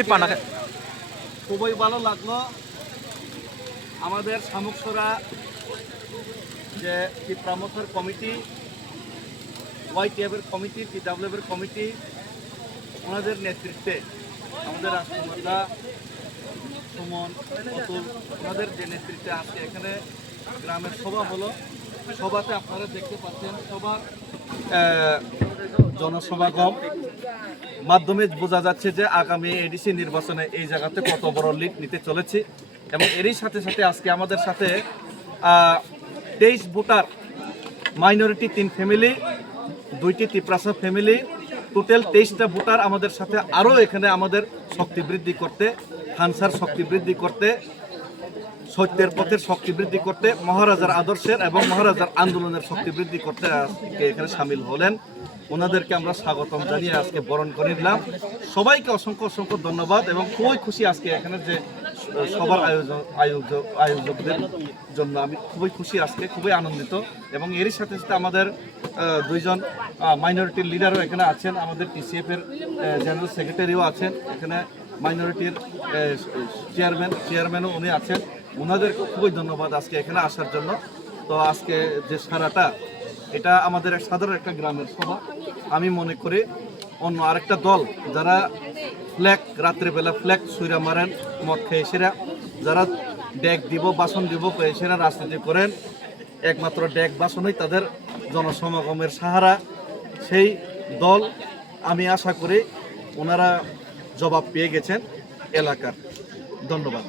দেখতেই পান না। খুবই ভালো লাগলো। আমাদের শামুকসরা যে প্রামোসর কমিটি, YTF-এর কমিটি, TWF-এর কমিটি, ওনাদের নেতৃত্বে আমাদের রাষ্ট্রমন্ত্রী সুমন, অতুল, ওনাদের যে নেতৃত্বে আজকে এখানে গ্রামের সভা হলো। সভাতে আপনারা দেখতে পাচ্ছেন সবার জনসমাগম মাধ্যমে বোঝা যাচ্ছে যে আগামী এডিসি নির্বাচনে এই জায়গাতে কত বড় লিড নিতে চলেছি। এবং এরই সাথে সাথে আজকে আমাদের সাথে 23 ভোটার, মাইনরিটি 3 ফ্যামিলি, 2টি তিপ্রাসা ফ্যামিলি, টোটাল 23টা ভোটার আমাদের সাথে আরও এখানে আমাদের শক্তি বৃদ্ধি করতে, খানসার শক্তি বৃদ্ধি করতে, সত্যের পথের শক্তি বৃদ্ধি করতে, মহারাজার আদর্শের এবং মহারাজার আন্দোলনের শক্তি বৃদ্ধি করতে আজকে এখানে সামিল হলেন। ওনাদেরকে আমরা স্বাগতম জানিয়ে আজকে বরণ করে নিলাম। সবাইকে অসংখ্য অসংখ্য ধন্যবাদ এবং খুবই খুশি আজকে এখানে যে সবার আয়োজকদের জন্য আমি খুবই খুশি, আজকে খুবই আনন্দিত। এবং এরই সাথে সাথে আমাদের 2জন মাইনরিটির লিডারও এখানে আছেন, আমাদের TCF-এর জেনারেল সেক্রেটারিও আছেন, এখানে মাইনরিটির চেয়ারম্যানও উনি আছেন। ওনাদের খুবই ধন্যবাদ আজকে এখানে আসার জন্য। তো আজকে যে সারাটা এটা আমাদের সাধারণ একটা গ্রামের সভা। আমি মনে করি অন্য আরেকটা দল যারা ফ্ল্যাগ রাত্রেবেলা ফ্ল্যাগ সুইরা মারেন, মদ খেয়ে এসেরা যারা ডেক দিব বাসন দিব এসেরা রাজনীতি করেন, একমাত্র ডেক বাসনই তাদের জনসমাগমের সাহারা। সেই দল আমি আশা করি ওনারা জবাব পেয়ে গেছেন এলাকার। ধন্যবাদ।